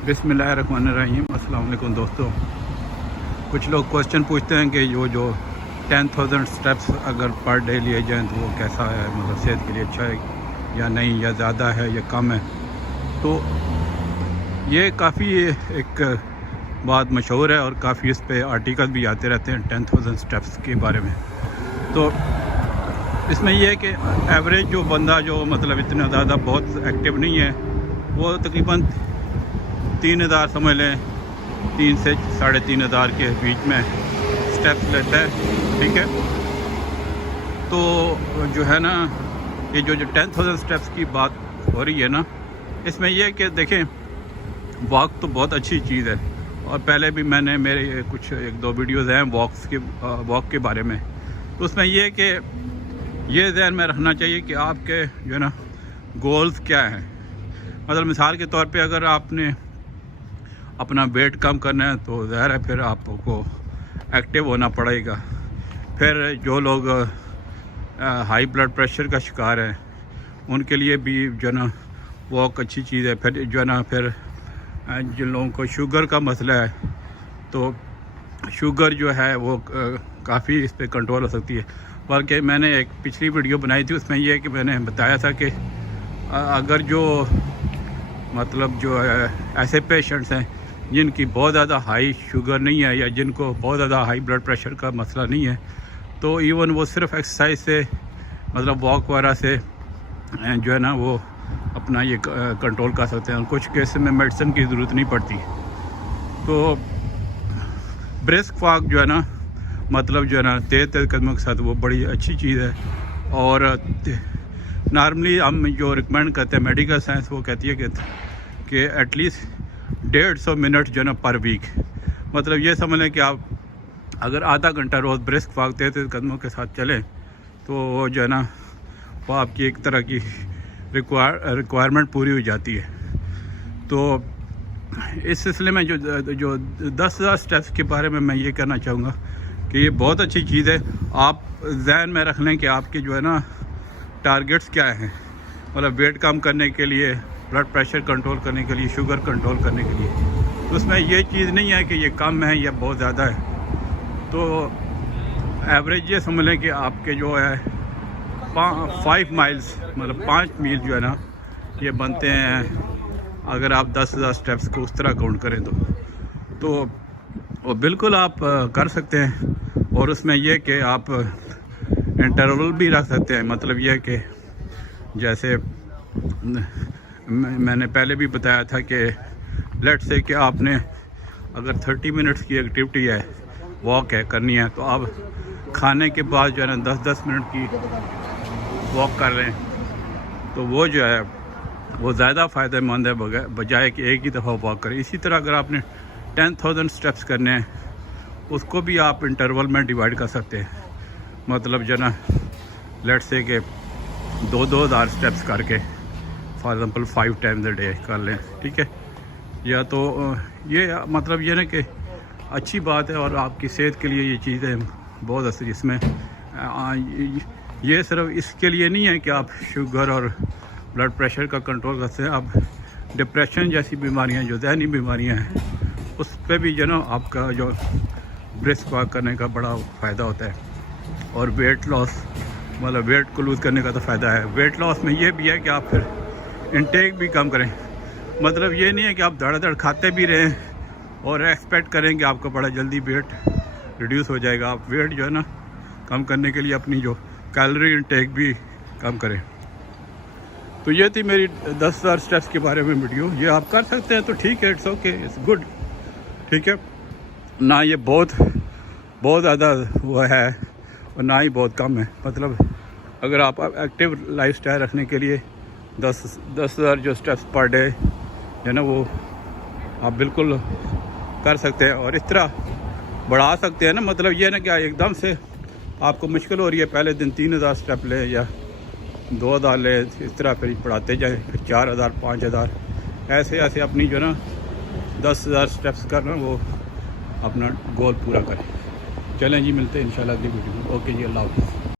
बिस्मिल्लाहिर्रहमानिर्रहीम। अस्सलाम वालेकुम दोस्तों। कुछ लोग क्वेश्चन पूछते हैं कि जो 10,000 स्टेप्स अगर पर डे लिए जाएँ तो वो कैसा है, मतलब सेहत के लिए अच्छा है या नहीं, या ज़्यादा है या कम है। तो ये काफ़ी एक बात मशहूर है और काफ़ी इस पे आर्टिकल भी आते रहते हैं 10,000 स्टेप्स के बारे में। तो इसमें यह है कि एवरेज जो बंदा जो मतलब इतना ज़्यादा बहुत एक्टिव नहीं है, वो तकरीबन 3,000 समझ लें, 3 से 3,500 के बीच में स्टेप्स लेता है, ठीक है। तो जो है ना, ये जो 10,000 स्टेप्स की बात हो रही है ना, इसमें यह है कि देखें, वॉक तो बहुत अच्छी चीज़ है और पहले भी मैंने मेरे कुछ 1-2 वीडियोज़ हैं वॉक के बारे में। तो उसमें यह है कि ये ध्यान में रखना चाहिए कि आपके जो है ना गोल्स क्या हैं। मतलब मिसाल के तौर पे अगर आपने अपना वेट कम करना है तो ज़ाहिर है फिर आपको एक्टिव होना पड़ेगा। फिर जो लोग हाई ब्लड प्रेशर का शिकार हैं उनके लिए भी जो है ना वॉक अच्छी चीज़ है। फिर जो है ना फिर जिन लोगों को शुगर का मसला है तो शुगर जो है वो काफ़ी इस पर कंट्रोल हो सकती है। बल्कि मैंने एक पिछली वीडियो बनाई थी, उसमें यह है कि मैंने बताया था कि अगर जो मतलब जो ऐसे पेशेंट्स हैं जिनकी बहुत ज़्यादा हाई शुगर नहीं है या जिनको बहुत ज़्यादा हाई ब्लड प्रेशर का मसला नहीं है, तो इवन वो सिर्फ एक्सरसाइज से मतलब वॉक वगैरह से जो है ना वो अपना ये कंट्रोल कर सकते हैं। कुछ केस में मेडिसिन की ज़रूरत नहीं पड़ती। तो ब्रिस्क वॉक जो है ना, मतलब जो है ना तेज़ कदमों के साथ, वो बड़ी अच्छी चीज़ है। और नॉर्मली हम जो रिकमेंड करते हैं, मेडिकल साइंस वो कहती है कि एटलीस्ट 150 मिनट जो है ना पर वीक, मतलब ये समझ लें कि आप अगर आधा घंटा रोज़ ब्रिस्क वॉक तेज़ कदमों के साथ चलें तो जो है ना वो आपकी एक तरह की रिक्वायरमेंट पूरी हो जाती है। तो इस सिलसिले में जो 10,000 स्टेप्स के बारे में मैं ये कहना चाहूँगा कि ये बहुत अच्छी चीज़ है। आप ज़हन में रख लें कि आपके जो है ना टारगेट्स क्या हैं, मतलब वेट कम करने के लिए, ब्लड प्रेशर कंट्रोल करने के लिए, शुगर कंट्रोल करने के लिए। तो उसमें ये चीज़ नहीं है कि ये कम है या बहुत ज़्यादा है। तो एवरेज ये समझ लें कि आपके जो है 5 माइल्स मतलब 5 मील जो है ना ये बनते हैं अगर आप 10,000 स्टेप्स को उस तरह काउंट करें तो वो बिल्कुल आप कर सकते हैं। और उसमें यह कि आप इंटरवल भी रख सकते हैं। मतलब यह कि जैसे मैंने पहले भी बताया था कि लेट्स से कि आपने अगर 30 मिनट्स की एक्टिविटी है, वॉक है करनी है, तो आप खाने के बाद जो है ना 10-10 मिनट की वॉक कर रहे हैं तो वो जो है वो ज़्यादा फ़ायदेमंद है बजाय कि एक ही दफ़ा वॉक करें। इसी तरह अगर आपने 10,000 स्टेप्स करने हैं उसको भी आप इंटरवल में डिवाइड कर सकते हैं। मतलब जो ना लेट्स से कि 2,000 स्टेप्स करके for example 5 times a day कर लें, ठीक है। या तो ये मतलब ये ना कि अच्छी बात है और आपकी सेहत के लिए ये चीज़ें बहुत असर। इसमें ये सिर्फ इसके लिए नहीं है कि आप शुगर और ब्लड प्रेशर का कंट्रोल करते हैं, आप डिप्रेशन जैसी बीमारियां, जो ज़हनी बीमारियां हैं, उस पर भी जो ना आपका जो ब्रिस्क वॉक करने का बड़ा फ़ायदा होता है। और वेट लॉस, मतलब वेट को लूज़ करने का तो फ़ायदा है। वेट लॉस में ये भी है कि आप फिर इंटेक भी कम करें। मतलब ये नहीं है कि आप धड़ाधड़ खाते भी रहें और एक्सपेक्ट करें कि आपका बड़ा जल्दी वेट रिड्यूस हो जाएगा। आप वेट जो है ना कम करने के लिए अपनी जो कैलोरी इंटेक भी कम करें। तो ये थी मेरी 10,000 स्टेप्स के बारे में वीडियो। ये आप कर सकते हैं तो ठीक है, इट्स ओके, इट्स गुड, ठीक है ना। ये बहुत ज़्यादा वो है और ना ही बहुत कम है। मतलब अगर आप एक्टिव लाइफस्टाइल रखने के लिए 10,000 जो स्टेप्स पर डे है ना वो आप बिल्कुल कर सकते हैं और इस तरह बढ़ा सकते हैं ना। मतलब ये ना कि एकदम से आपको मुश्किल हो रही है, पहले दिन 3,000 स्टेप ले या 2,000 ले, इस तरह फिर बढ़ाते जाएं, फिर 4,000, 5,000, ऐसे अपनी जो ना 10,000 स्टेप्स करना वो अपना गोल पूरा करें। चलें जी, मिलते हैं इंशाल्लाह अगली वीडियो में। ओके जी, अल्लाह हाफ़िज़।